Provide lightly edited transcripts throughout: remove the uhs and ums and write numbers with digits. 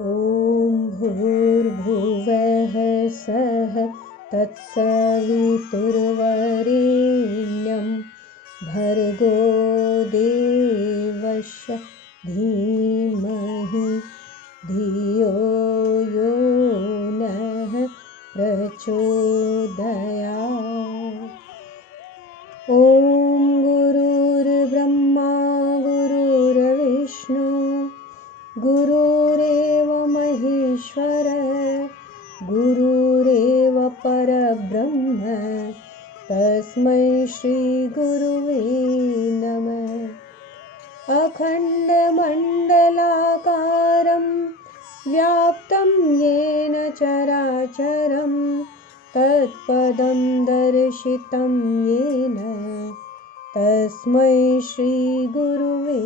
ॐ भूर्भुवः स्वः तत्सवितुर्वरेण्यं भर्गो देवस्य धीमहि धियो यो नः प्रचोदयात्। ॐ गुरुर्ब्रह्मा गुरुर्विष्णु गुरुरेव महेश्वर गुरुरेव परब्रह्म तस्मै श्रीगुरुवे नमः। अखण्डमण्डलाकारं व्याप्तं येन चराचरं तत्पदं दर्शितं येन तस्मै श्रीगुरुवे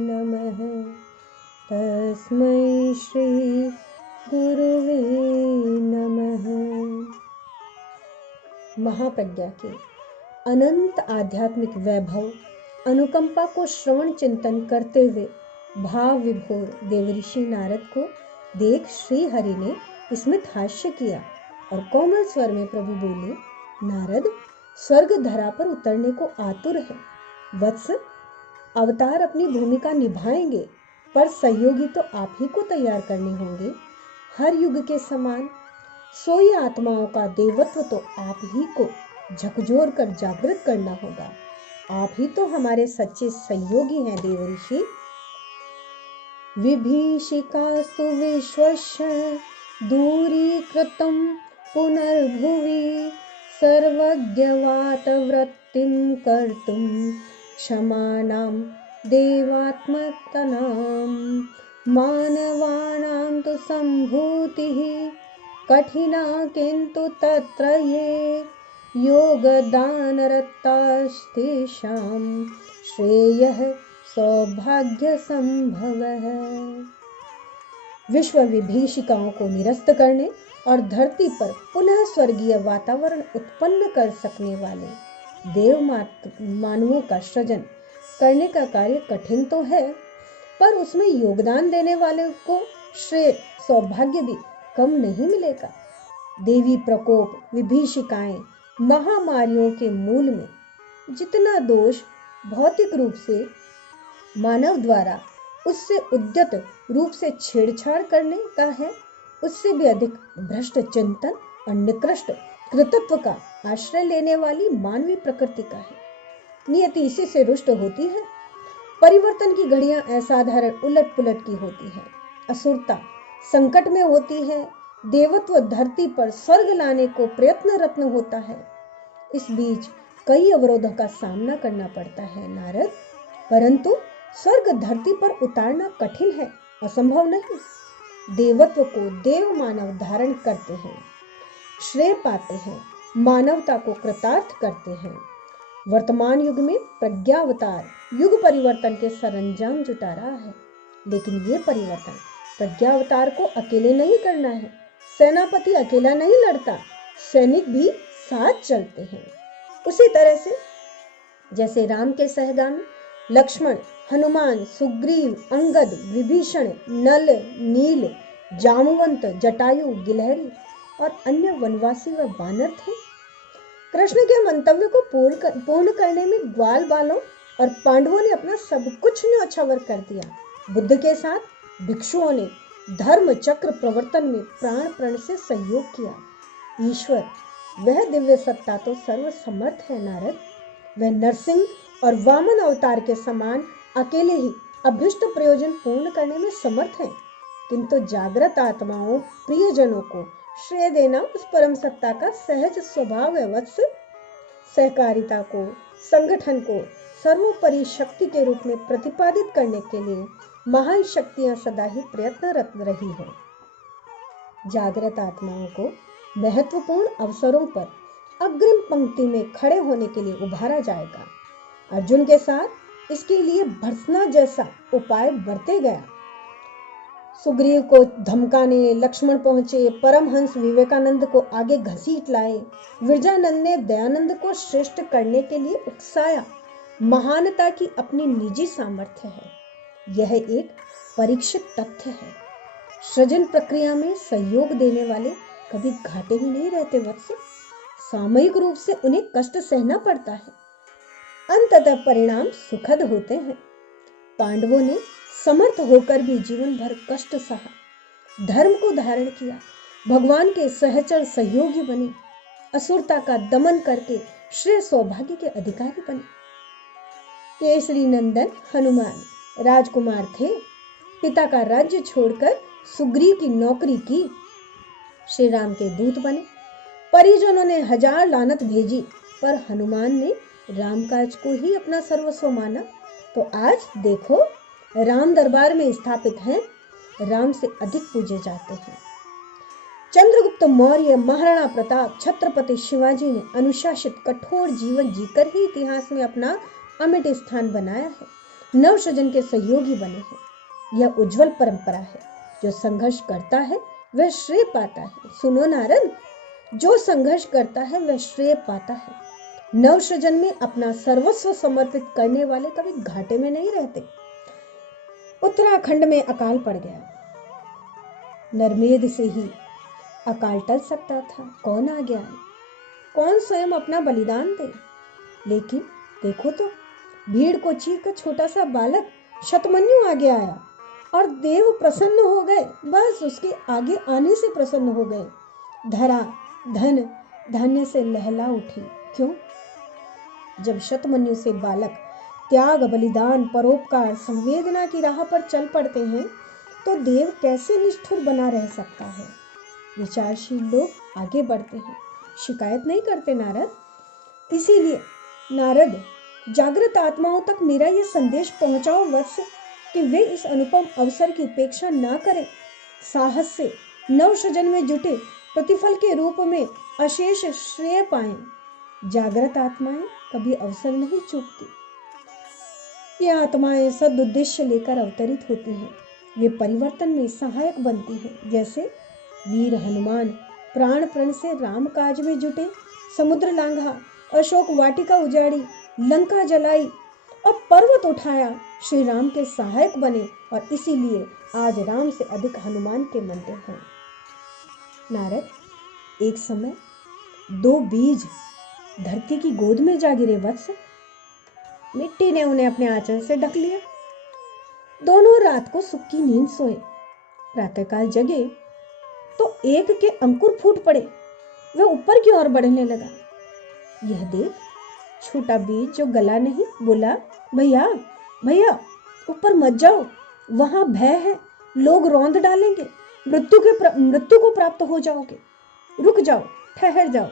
नमः। तस्मै श्री गुरुवे नमः। महाप्रज्ञा के अनंत आध्यात्मिक वैभव अनुकंपा को श्रवण चिंतन करते हुए भाव विभोर देवऋषि नारद को देख श्री हरि ने स्मित हास्य किया और कोमल स्वर में प्रभु बोले, नारद स्वर्ग धरा पर उतरने को आतुर है। वत्स, अवतार अपनी भूमिका निभाएंगे पर सहयोगी तो आप ही को तैयार करने होंगे। हर युग के समान सोई आत्माओं का देवत्व तो आप ही को झकझोर कर जागृत करना होगा। आप ही तो हमारे सच्चे सहयोगी हैं देवऋषि। विभीषिकास्तु विश्वस्य दूरीकृतं पुनर्भुवि सर्वज्ञवातवृत्तिं कर्तुं क्षमानां देवात्मतनां मानवानां तु सम्भूतिः कठिना किन्तु तत्र ये योगदानरतास्तेषां श्रेयः सौभाग्य संभवः। विश्व विभीषिकाओं को निरस्त करने और धरती पर पुनः स्वर्गीय वातावरण उत्पन्न कर सकने वाले देव मानवों का सृजन करने का कार्य कठिन तो है, पर उसमें योगदान देने वाले को श्रेय सौभाग्य भी कम नहीं मिलेगा। देवी प्रकोप, विभीषिकाएं, महामारियों के मूल में जितना दोष भौतिक रूप से मानव द्वारा उससे उद्यत रूप से छेड़छाड़ करने का है, उससे भी अधिक भ्रष्ट चिंतन और निकृष्ट कृतत्व का आश्रय लेने वाली मानवीय प्रकृति का है। नियति इसी से रुष्ट होती है। परिवर्तन की घड़ियां असाधारण उलट पुलट की होती है। असुरता संकट में होती है। देवत्व धरती पर स्वर्ग लाने को प्रयत्नरत होता है। इस बीच कई अवरोधों का सामना करना पड़ता है नारद, परंतु स्वर्ग धरती पर उतारना कठिन है, असंभव नहीं। देवत्व को देव मानव धारण करते हैं, श्रेय पाते हैं, मानवता को कृतार्थ करते हैं। वर्तमान युग में प्रज्ञावतार युग परिवर्तन के सरंजाम जुटा रहा है, लेकिन ये परिवर्तन प्रज्ञावतार को अकेले नहीं करना है। सेनापति अकेला नहीं लड़ता, सैनिक भी साथ चलते हैं। उसी तरह से जैसे राम के सहगामी लक्ष्मण, हनुमान, सुग्रीव, अंगद, विभीषण, नल, नील, जामवंत, जटायु, गिलहरी और अन्य वनवासी व वानर थे। कृष्ण के मंतव्य को पूर्ण करने में ग्वाल बालों और पांडवों ने अपना सब कुछ न्यौछावर कर दिया। बुद्ध के साथ भिक्षुओं ने धर्म चक्र प्रवर्तन में प्राण प्रण से सहयोग किया। ईश्वर वह दिव्य सत्ता तो सर्वसमर्थ है नारद। वह नरसिंह और वामन अवतार के समान अकेले ही अभीष्ट प्रयोजन पूर्ण करने में समर्थ हैं, किंतु जागृत आत्माओं प्रियजनों को श्रेय देना उस परम सत्ता का सहज स्वभाव है वत्स। सहकारिता को, संगठन को सर्वोपरि शक्ति के रूप में प्रतिपादित करने के लिए महान शक्तियां सदा ही प्रयत्नरत रही हैं। जागृत आत्माओं को महत्वपूर्ण अवसरों पर अग्रिम पंक्ति में खड़े होने के लिए उभारा जाएगा। अर्जुन के साथ इसके लिए भर्त्सना जैसा उपाय बरते गया। सुग्रीव को धमकाने लक्ष्मण पहुंचे, परमहंस विवेकानंद को आगे घसीट लाए, विरजानंद ने दयानंद को श्रेष्ठ करने के लिए उकसाया। महानता की अपनी निजी सामर्थ्य है, यह एक परीक्षित तथ्य है। सृजन प्रक्रिया में सहयोग देने वाले कभी घाटे में नहीं रहते वत्स। सामयिक रूप से उन्हें कष्ट सहना पड़ता है, अंततः परिणाम सुखद होते हैं। पांडवों ने समर्थ होकर भी जीवन भर कष्ट सहा, धर्म को धारण किया, भगवान के सहचर सहयोगी बने, असुरता का दमन करके श्रेय सौभाग्य के अधिकारी बने। केसरी नंदन हनुमान राजकुमार थे, पिता का राज्य छोड़कर सुग्रीव की नौकरी की, श्री राम के दूत बने। परिजनों ने 1000 लानत भेजी, पर हनुमान ने रामकाज को ही अपना सर्वस्व माना। तो आज देखो, राम दरबार में स्थापित हैं, राम से अधिक पूजे जाते हैं। चंद्रगुप्त मौर्य, महाराणा प्रताप, छत्रपति शिवाजी ने अनुशासित कठोर जीवन जीकर ही इतिहास में अपना अमिट स्थान बनाया है, नवसृजन के सहयोगी बने हैं। यह उज्जवल परंपरा है। जो संघर्ष करता है वह श्रेय पाता है। सुनो नारद, जो संघर्ष करता है वह श्रेय पाता है। नवसृजन में अपना सर्वस्व समर्पित करने वाले कभी घाटे में नहीं रहते। उत्तराखंड में अकाल पड़ गया, नरमेध से ही अकाल टल सकता था। कौन आ गया है, कौन स्वयं अपना बलिदान दे। लेकिन देखो तो, भीड़ को चीर कर छोटा सा बालक शतमन्यु आगे आया और देव प्रसन्न हो गए। बस उसके आगे आने से प्रसन्न हो गए। धरा धन धान्य से लहला उठी। क्यों? जब शतमन्यु से बालक त्याग, बलिदान, परोपकार, संवेदना की राह पर चल पड़ते हैं तो देव कैसे निष्ठुर बना रह सकता है। विचारशील लोग आगे बढ़ते हैं, शिकायत नहीं करते नारद। इसीलिए नारद, जागृत आत्माओं तक मेरा ये संदेश पहुंचाओ वत्स, कि वे इस अनुपम अवसर की उपेक्षा ना करें। साहस से नवसृजन में जुटे, प्रतिफल के रूप में अशेष श्रेय पाएं। जागृत आत्माएं कभी अवसर नहीं चूकती। ये आत्माएं सदुद्देश्य लेकर अवतरित होती हैं। वे परिवर्तन में सहायक बनती हैं। जैसे वीर हनुमान प्राण प्रण से राम काज में जुटे, समुद्र लांघा, अशोक वाटिका उजाड़ी, लंका जलाई और पर्वत उठाया, श्री राम के सहायक बने और इसीलिए आज राम से अधिक हनुमान के मनते हैं। नारद, एक समय 2 बीज धरती की गोद में जा गिरे वत्स। मिट्टी ने उन्हें अपने आंचल से ढक लिया। दोनों रात को सुख की नींद सोए। प्रातःकाल जगे तो एक के अंकुर फूट पड़े, वह ऊपर की ओर बढ़ने लगा। यह देख छोटा बीज जो गला नहीं, बोला, भैया भैया ऊपर मत जाओ, वहां भय है, लोग रौंद डालेंगे, मृत्यु को प्राप्त हो जाओगे, रुक जाओ, ठहर जाओ।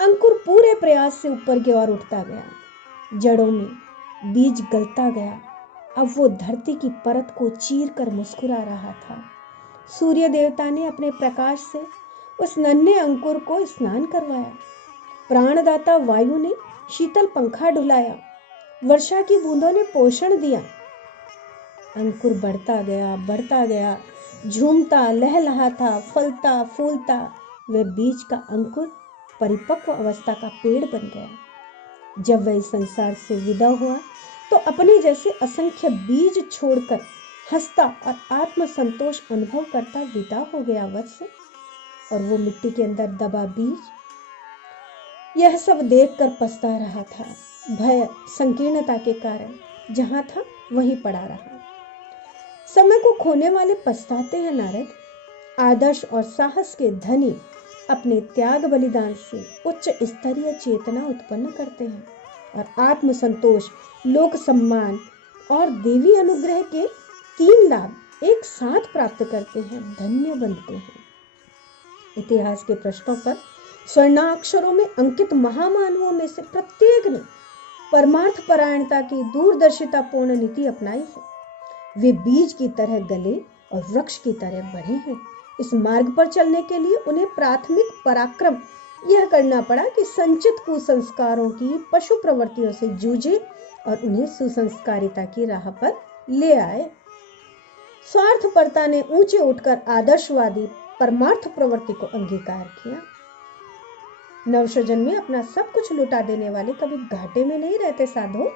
अंकुर पूरे प्रयास से ऊपर की ओर उठता गया, जड़ों में बीज गलता गया। अब वो धरती की परत को चीर कर मुस्कुरा रहा था। सूर्य देवता ने अपने प्रकाश से उस नन्हे अंकुर को स्नान करवाया। प्राणदाता वायु ने शीतल पंखा डुलाया। वर्षा की बूंदों ने पोषण दिया। अंकुर बढ़ता गया, झूमता लहलहाता, फलता फूलता। वह बीज का अंकुर परिपक्व अवस्था का पेड़ बन गया। जब वह इस संसार से विदा हुआ तो अपने जैसे असंख्य बीज छोड़कर हंसता और आत्म संतोष अनुभव करता विदा हो गया वत्स। और वो मिट्टी के अंदर दबा बीज यह सब देखकर पछता रहा था। भय, संकीर्णता के कारण जहां था वहीं पड़ा रहा। समय को खोने वाले पछताते हैं नारद। आदर्श और साहस के धनी अपने त्याग बलिदान से उच्च स्तरीय चेतना उत्पन्न करते हैं और आत्म संतोष, लोक सम्मान और देवी अनुग्रह के 3 लाभ एक साथ प्राप्त करते हैं, धन्य बनते हैं। इतिहास के पृष्ठों पर स्वर्णाक्षरों में अंकित महामानवों में से प्रत्येक ने परमार्थ परायणता की दूरदर्शिता पूर्ण नीति अपनाई है। वे बीज की तरह गले और वृक्ष की तरह बढ़े हैं। इस मार्ग पर चलने के लिए उन्हें प्राथमिक पराक्रम यह करना पड़ा कि संचित कुसंस्कारों की पशु प्रवृत्तियों से जूझे और उन्हें सुसंस्कारिता की राह पर ले आए। स्वार्थपरता ने ऊंचे उठकर आदर्शवादी परमार्थ प्रवृत्ति को अंगीकार किया। नवसृजन में अपना सब कुछ लुटा देने वाले कभी घाटे में नहीं रहते साधो।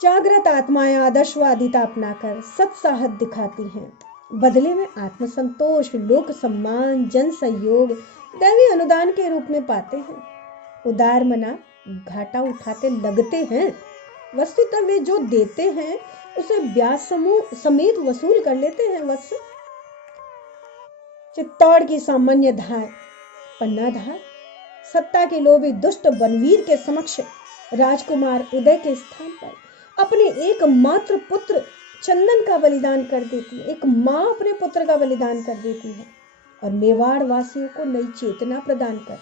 जागृत आत्माएं आदर्शवादिता अपनाकर सत्साहस दिखाती हैं। बदले में आत्मसंतोष, लोक सम्मान, जन सहयोग, दैवी अनुदान के रूप में पाते हैं। उदार मना घाटा उठाते लगते हैं, वस्तुतः वे जो देते हैं उसे ब्याज समूह समेत वसूल कर लेते हैं। वत्स चित्तौड़ की सामान्य धार, पन्ना धार, सत्ता के लोभी दुष्ट बनवीर के समक्ष राजकुमार उदय के स्थान पर अपने एकमात्र पुत्र चंदन का बलिदान कर देती है। एक माँ अपने पुत्र का बलिदान कर देती है और मेवाड़ वासियों को नई चेतना प्रदान कर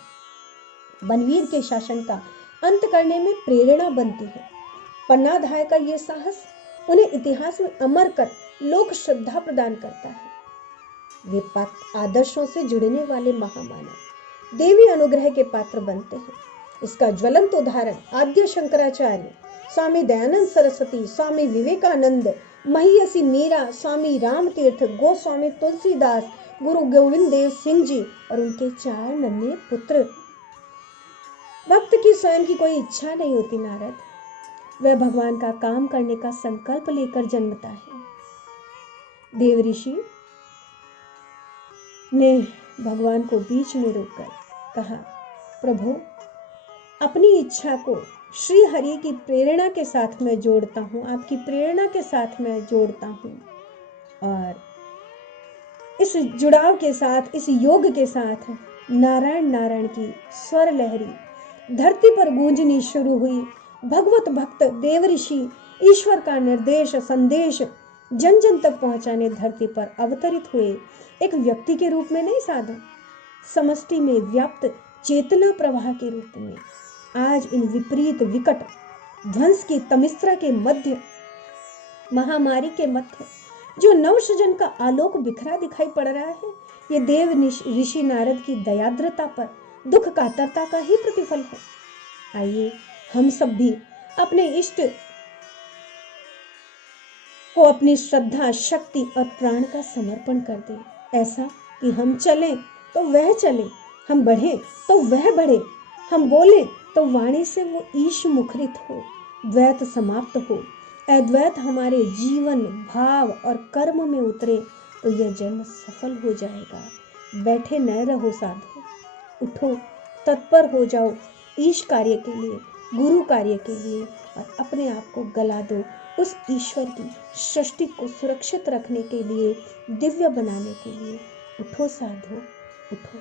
बनवीर के शासन का अंत करने में प्रेरणा बनती है। पन्नाधाय का ये साहस उन्हें इतिहास में अमर कर लोक श्रद्धा प्रदान करता है। वे आदर्शों से जुड़ने वाले महामानव देवी अनुग्रह के पात्र बनते हैं। इसका ज्वलंत उदाहरण आद्य शंकराचार्य, स्वामी दयानंद सरस्वती, स्वामी विवेकानंद, महियसी मीरा, स्वामी राम तीर्थ, गोस्वामी तुलसीदास, गुरु गोविंद देव सिंह जी और उनके 4 नन्हे पुत्र। भक्त की स्वयं की कोई इच्छा नहीं होती नारद, वह भगवान का काम करने का संकल्प लेकर जन्मता है। देव ऋषि ने भगवान को बीच में रोककर कहा, प्रभु, अपनी इच्छा को श्री हरि की प्रेरणा के साथ मैं जोड़ता हूँ, आपकी प्रेरणा के साथ मैं जोड़ता हूँ। और इस जुड़ाव के साथ, इस योग के साथ नारायण नारायण की स्वर लहरी धरती पर गूंजनी शुरू हुई। भगवत भक्त देव ऋषि ईश्वर का निर्देश संदेश जन जन तक पहुंचाने धरती पर अवतरित हुए। एक व्यक्ति के रूप में नहीं साधु, समष्टि में व्याप्त चेतना प्रवाह के रूप में। आज इन विपरीत विकट ध्वंस की तमिस्रा के मध्य, महामारी के मध्य जो नवसृजन का आलोक बिखरा दिखाई पड़ रहा है, ये देव ऋषि नारद की दयाद्रता पर दुख कातरता का ही प्रतिफल है। आइए हम सब भी अपने इष्ट को अपनी श्रद्धा, शक्ति और प्राण का समर्पण कर दें, ऐसा कि हम चलें तो वह चले, हम बढ़े तो वह बढ़े, हम बोले तो वाणी से वो ईश मुखरित हो, द्वैत समाप्त हो, अद्वैत हमारे जीवन, भाव और कर्म में उतरे तो यह जन्म सफल हो जाएगा। बैठे न रहो साधु, उठो, तत्पर हो जाओ ईश कार्य के लिए, गुरु कार्य के लिए, और अपने आप को गला दो उस ईश्वर की सृष्टि को सुरक्षित रखने के लिए, दिव्य बनाने के लिए। उठो साधु, उठो।